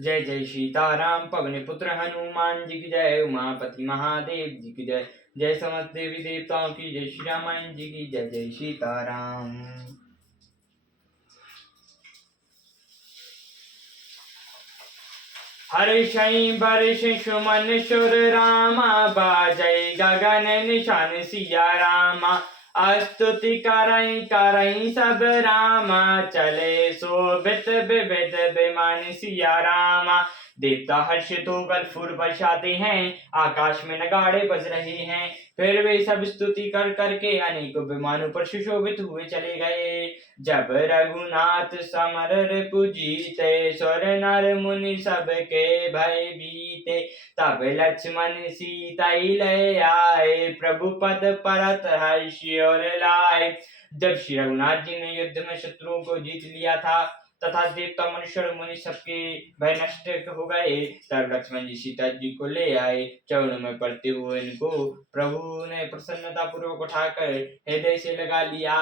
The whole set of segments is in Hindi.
जय जय सीताराम पवन पुत्र हनुमान जी की जय। उमापति महादेव जी की जय। जय समस्त देवी देवताओं की जय। श्री रामायण जी की जय। जय सीताराम। हर्षई बर्ष सुमन सुर रामा बाजय गगन निशान सिया रामा। स्तुति करई करई सब रामा चले शोभित विविध विमान सिया रामा। देवता हर्षित होकर फूल बरसाते हैं, आकाश में नगाड़े बज रहे हैं। फिर वे सब स्तुति कर करके अनेकों विमानों पर सुशोभित हुए चले गए। जब रघुनाथ समर पूजीते स्वर नर मुनि सबके भय बीते। तब लक्ष्मण सीता ले आए प्रभु पद परत हर्ष और लाए। जब श्री रघुनाथ जी ने युद्ध में शत्रुओं को जीत लिया था तथा देवता मनुष्य और मुनि सबके भय नष्ट हो गए, तब लक्ष्मण जी सीता जी को ले आए। चरणों में पड़ते हुए इनको प्रभु ने प्रसन्नता पूर्वक उठाकर हृदय से लगा लिया।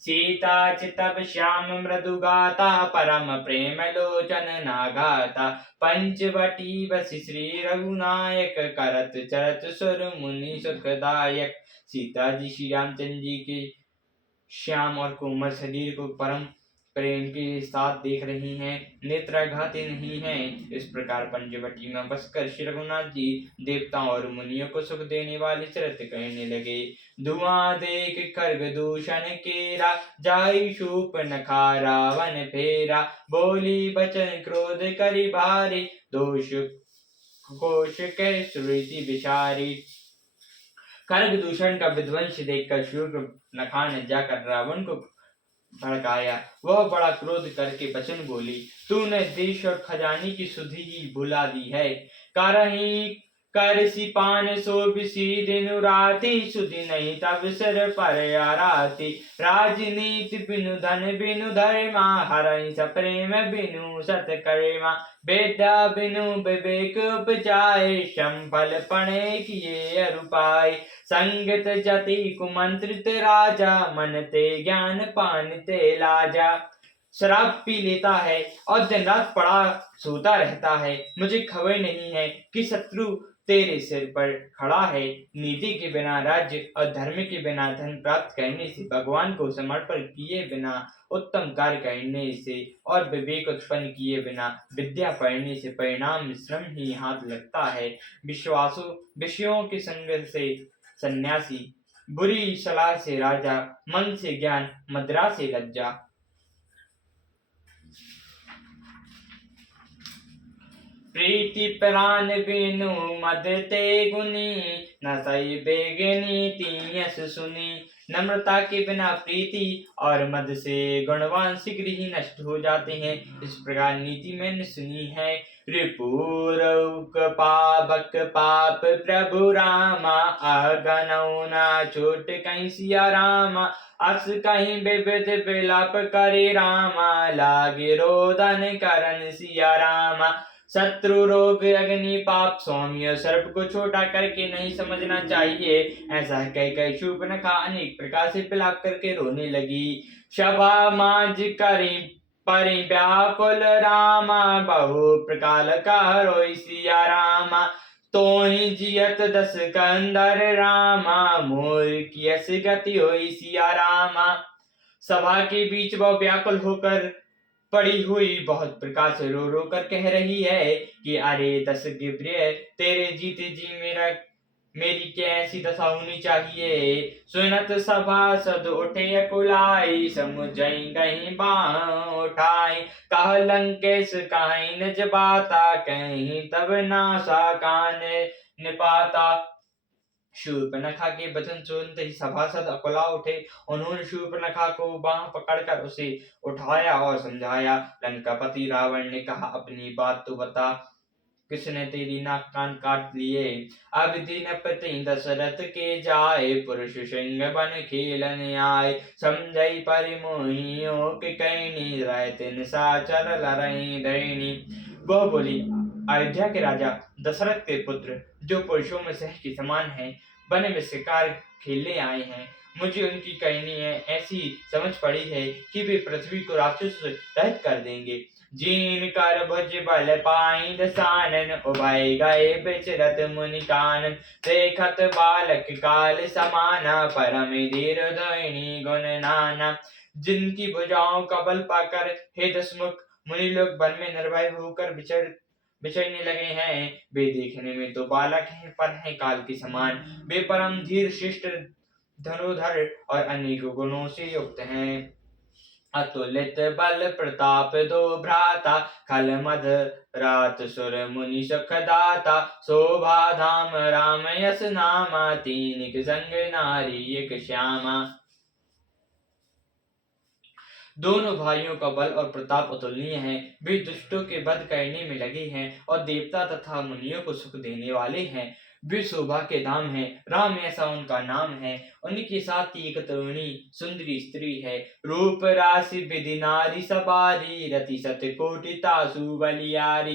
सीता चितब श्याम मृदु गाता परम प्रेम लोचन नागाता। पंचवटी बस श्री रघुनायक करत चरत सुर मुनि सुखदायक। सीता जी श्री रामचंद्र जी के श्याम और कोमल शरीर को परम प्रेम के साथ देख रही हैं, नेत्राघाती नहीं हैं। इस प्रकार पंचवटी में बसकर श्री रघुनाथ जी देवताओं और मुनियों को सुख देने वाले चरित्र कहने लगे। धुआं देख खर्ग दूषण केरा, जाई शूर्पणखा रावण फेरा। बोली बचन क्रोध करि भारी, दोष कोश के श्रुति विचारी। खर्ग दूषण का विध्वंस देखकर शूर्पणखा ने जाकर रावण को भड़काया। वह बड़ा क्रोध करके वचन बोली, तूने देश और खजाने की सुधि ही भुला दी है। करही कर सिपान सो बिसी दिन राती, सुधि नहीं तब सिर पर आराती। राजनीति बिनु धन बिनु धर्मा, हरहि सप्रेम बिनु सत कर्मा। विद्या बिनु विवेक उपजाए, संफल पणे किए अरुपाय। संगत जति कुमंत्रित राजा, मन ते ज्ञान पान ते लाजा। शराब पी लेता है और दिन रात पड़ा सोता रहता है। मुझे खबर नहीं है कि शत्रु तेरे सिर पर खड़ा है। नीति के बिना राज्य और धर्म के बिना धन प्राप्त करने से, भगवान को समर्पण किए बिना उत्तम कार्य करने से और विवेक उत्पन्न किए बिना विद्या पढ़ने से परिणाम श्रम ही हाथ लगता है। विषयों के संग से सन्यासी, बुरी सलाह से राजा, मन से ज्ञान, मदिरा से लज्जा। प्रीति प्राण बिनु मद ते गुनी, न सही बेगनी तीयस सुनी। नम्रता के बिना प्रीति और मद से गुणवान शीघ्र ही नष्ट हो जाते हैं। इस प्रकार नीति मैंने सुनी है। रिपुरौक पावक पाप प्रभु रामा, अगनौ न छोट कहीं सिया रामा। अस कहीं विविध विलाप करे रामा, लागे रोदन करन सिया रामा। शत्रु रोग अग्नि पाप सौम्य सर्प को छोटा करके नहीं समझना चाहिए। ऐसा कह कर शूर्पणखा अनेक प्रकार से विलाप करके रोने लगी। सभा मांझ करी परि व्याकुल रामा, बहु प्रकार का रोई सिया रामा। तोहि जियत दस कंदर रामा, मोर की यस गति होई सिया रामा। सभा के बीच वह व्याकुल होकर पड़ी हुई बहुत प्रकार से रो रो कर कह रही है कि अरे दशग्रीव, तेरे जीते जी मेरी क्या ऐसी दशा होनी चाहिए। सुनत सभासद उठे अकुलाई, समुझई गई बाँह उठाई। कह लंकेश कहीं निज बाता, कहीं तब नासा कान निपाता। शूर्पणखा के वचन सुनते ही सभासद अकुला उठे। उन्होंने शूर्पणखा को बाँह पकड़कर उसे उठाया और समझाया। लंकापति रावण ने कहा, अपनी बात तो बता, किसने तेरी नाक कान काट लिए। अब दीनपति दशरथ के जाए, पुरुष सिंह बन खेलन आए। समझई परिमोहियों के कहनी, रहत निशाचर लरई दैनी। वह बोली, अयोध्या के राजा दशरथ के पुत्र जो पुरुषों में सिंह के समान हैं, वन में शिकार खेलने आए हैं। मुझे उनकी कहनी है ऐसी समझ पड़ी है कि वे पृथ्वी को राक्षस रहित कर देंगे। जीन कर भुज बल पाई दसानन, उभय गए बिचरत मुनि कानन। देखत बालक काल समाना, परम धीर दयनी गुण नाना। जिनकी भुजाओं का बल पाकर हे दसमुख मुनि लोग वन में निर्भय होकर विचरने लगे हैं। वे देखने में तो बालक हैं, पर हैं काल के समान। वे परम धीर, शिष्ट, धनुधर और अनेक गुणों से युक्त हैं। अतुलित बल प्रताप दो भ्राता, खल मध रात सुर मुनि सुख दाता। शोभा धाम राम यस नामा, तीनिक संग नारी एक श्यामा। दोनों भाइयों का बल और प्रताप अतुलनीय है। वे दुष्टों के वध करने में लगे हैं और देवता तथा मुनियों को सुख देने वाले हैं। वे शोभा के धाम हैं, राम ऐसा उनका नाम है। उनके साथ एक तरुणी सुंदरी स्त्री है। रूप राशि विधि नारी सवारी, रति सत कोटि तासु बलियारी।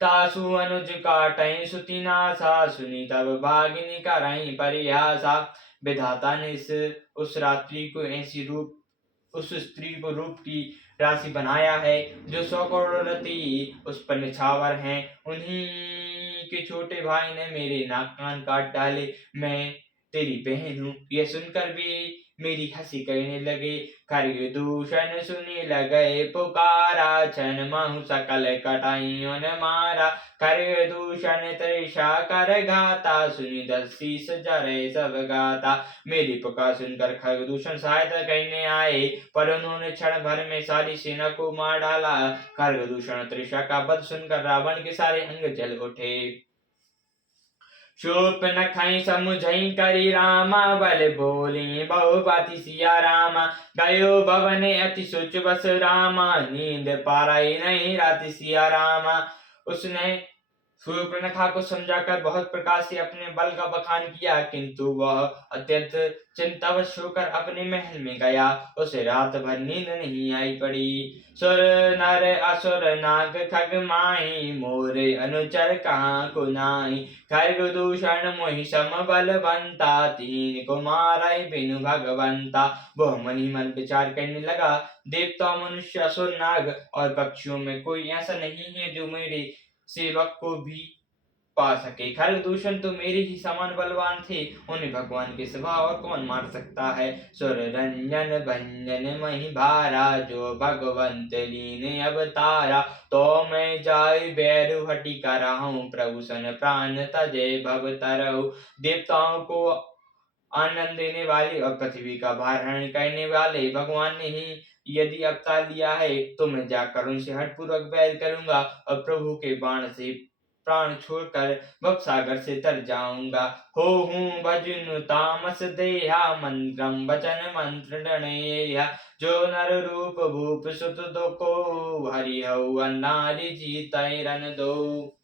तासु अनुज काटई सुति नासा, सुनी तब भागिनी करई परिहासा। विधाता ने उस रात्रि को ऐसी रूप उस स्त्री को रूप की राशि बनाया है, जो 100 करोड़ रति उस पर निछावर हैं। उन्हीं के छोटे भाई ने मेरे नाक कान काट डाले। मैं तेरी बहन हूँ। यह सुनकर भी मेरी हंसी करने लगे। खरग दूषण सुनी लगे पुकारा, छन महु सकल कटाइयों ने मारा। खरग दूषण तृषा कर घाता, सुनी दसी सजरे सब गाता। मेरी पुकार सुनकर खरगदूषण सहायता करने आए, पर उन्होंने क्षण भर में सारी सेना को मार डाला। खरगदूषण तृषा का वध सुनकर रावण के सारे अंग जल उठे। शूर्पणखा समुझई करी रामा, बल बोली बहुबाती सिया रामा। गयो भवने अति सोच बस रामा, नींद पाराई नहीं राति सिया रामा। उसने शूर्पणखा को समझाकर बहुत प्रकार से अपने बल का बखान किया, किंतु वह अत्यंत चिंतावश होकर अपने महल में गया। उसे रात भर नींद नहीं आई पड़ी। सुर नर असुर नाग खग माही, मोरे अनुचर कहाँ को नाई। खरगदूषण मोहि सम बलवंता, तीन को मारै बिनु भगवंता। वह मन ही मन विचार करने लगा, देवता मनुष्य असुर नाग और पक्षियों में कोई ऐसा नहीं है जो मेरे सेवक को भी पा सके। खरगदूषण तो मेरे ही समान बलवान थे, उन्हें भगवान के सिवा और कौन मार सकता है। सुर रंजन भंजन मही भारा, जो भगवंत लीने अवतारा। तो मैं जाय बैरु हटि कराहूं, प्रभु सन प्राण तजे भव तरहु। देवताओं को आनंद देने वाले और पृथ्वी का भार हरण करने वाले भगवान ने ही यदि अवतार लिया है, तो मैं जाकर उनसे हठपूर्वक बैर करूंगा और प्रभु के बाण से प्राण छोड़कर भवसागर से तर जाऊंगा। हो हूँ भजनु तामस देहा, मंत्रम वचन मंत्र डणेया। जो नर रूप भूप सुत दो को, हरि हऊ नारी जीतै रन दो।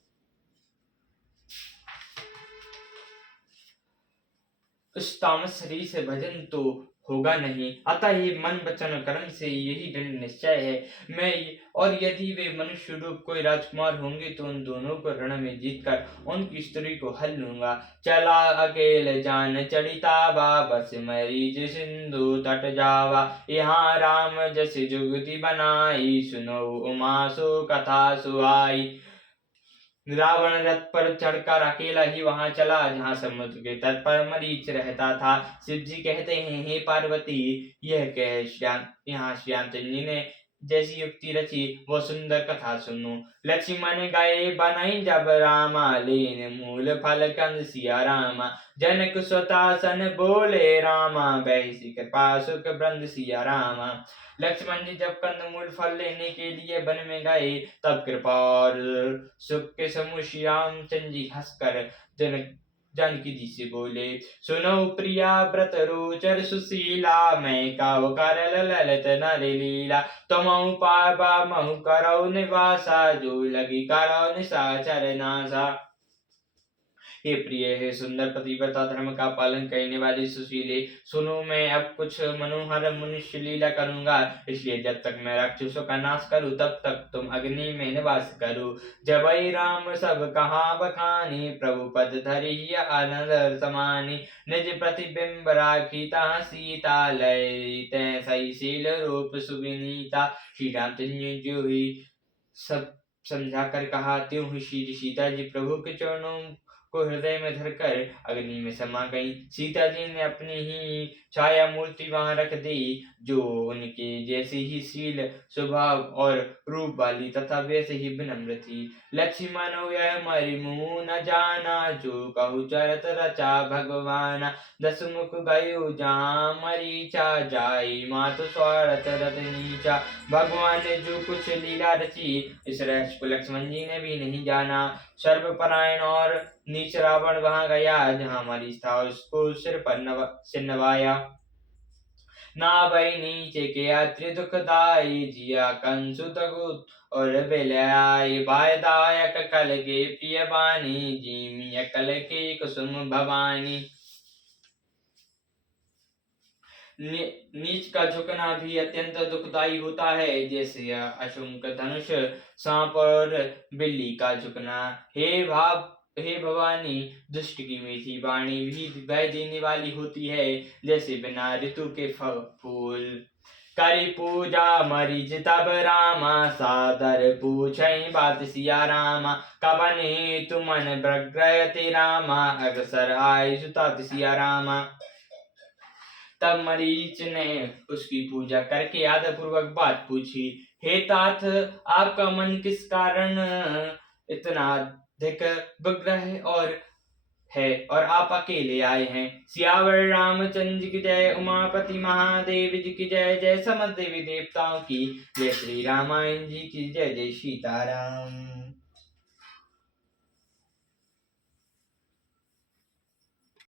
उस तामस शरीर से भजन तो होगा नहीं, अतः ये मन वचन और कर्म से यही दृढ़ निश्चय है। मैं और यदि वे मनुष्य रूप कोई राजकुमार होंगे, तो उन दोनों को रण में जीतकर उनकी स्त्री को हल लूंगा। चला अकेले जान चढ़ितावा, बस मरीज सिंधु तट जावा। यहाँ राम जस जुगति बनाई, सुनो उमा सो कथा सुहाई। रावण रथ पर चढ़कर अकेला ही वहां चला, जहां समुद्र के तट पर मरीच रहता था। शिव जी कहते हैं, हे पार्वती, यह कह यहाँ श्यामचंद्र जी ने जैसी युक्ति रची, वो सुंदर कथा सुनो। लक्ष्मण गए बनाई जब रामा, लेन मूल फल कंद सिया रामा। जनक स्वतासन बोले रामा, बैसी कृपा सुख ब्रंद सिया रामा। लक्ष्मण जी जब कंदमूल फल लेने के लिए वन में गए, तब कृपा और सुख के समूह श्री रामचंद्र जी हंसकर जानकी जी से बोले, सुनो प्रिया व्रत रोचर सुशीला, मैं काव कर ललित नर लीला। तुमहु पावा महु करौ निवासा, जो लगी करौ निशाचर नासा। हे प्रिय, हे सुंदर पतिव्रता, धर्म का पालन करने वाली सुशीले, सुनो मैं अब कुछ मनोहर मनुष्य लीला करूंगा। इसलिए जब तक मैं राक्षसों का नाश करूं, तब तक तुम अग्नि में निवास करो। जब राम सब कहाँ बखानी, प्रभु पद धरि आनंद समानी। निज प्रतिबिंब राखी ता सीता, लय तै सही शील रूप सुविनीता। श्री रामचंद्र जो ही सब समझाकर कहा। त्यों ही श्री सीता जी प्रभु के चरणों को हृदय में धरकर अग्नि में समा गई। सीता जी ने अपनी ही छाया मूर्ति वहां रख दी, जो उनके जैसे ही शील स्वभाव और रूप वाली तथा वैसे ही विनम्र थी। लक्ष्मण यह मरि मुँह न जाना, जो कहु चरत रचा भगवान। दस मुख गयो जहाँ मरीचा, जाई मातु स्वारथ रत नीचा। भगवान ने जो कुछ लीला रची, इस रहस्य को लक्ष्मण जी ने भी नहीं जाना। सर्वपरायण और नीच रावण वहां गया जहां मरीच था, उसको सिर नवाया। ना भई नीचे के त्रिदुखदाई, जिया कंसु तगु और बिलाई। वायदायक कल के प्रिय बानी, जीमी अकल के कुसुम भवानी। नीच का झुकना भी अत्यंत दुखदायी होता है, जैसे अशुंक धनुष, सांप और बिल्ली का झुकना। हे भवानी, दुष्ट की मीठी वाणी भी भय देने वाली होती है, जैसे बिना ऋतु के फूल। करी पूजा मरीज तब रामा, सादर पूछई बात सिया रामा। कबने तुमन प्रग्रह ते रामा, अगसर आय सुतात सिया रामा। तब मरीच ने उसकी पूजा करके आदर पूर्वक बात पूछी। हे तात, आपका मन किस कारण इतना अधिक विग्रह और आप अकेले आए हैं। सियावर रामचंद्र की जय, उमापति महादेव जी की जय। जय समस्त देवी देवताओं की जय। श्री रामायण जी की जय। जय सीताराम।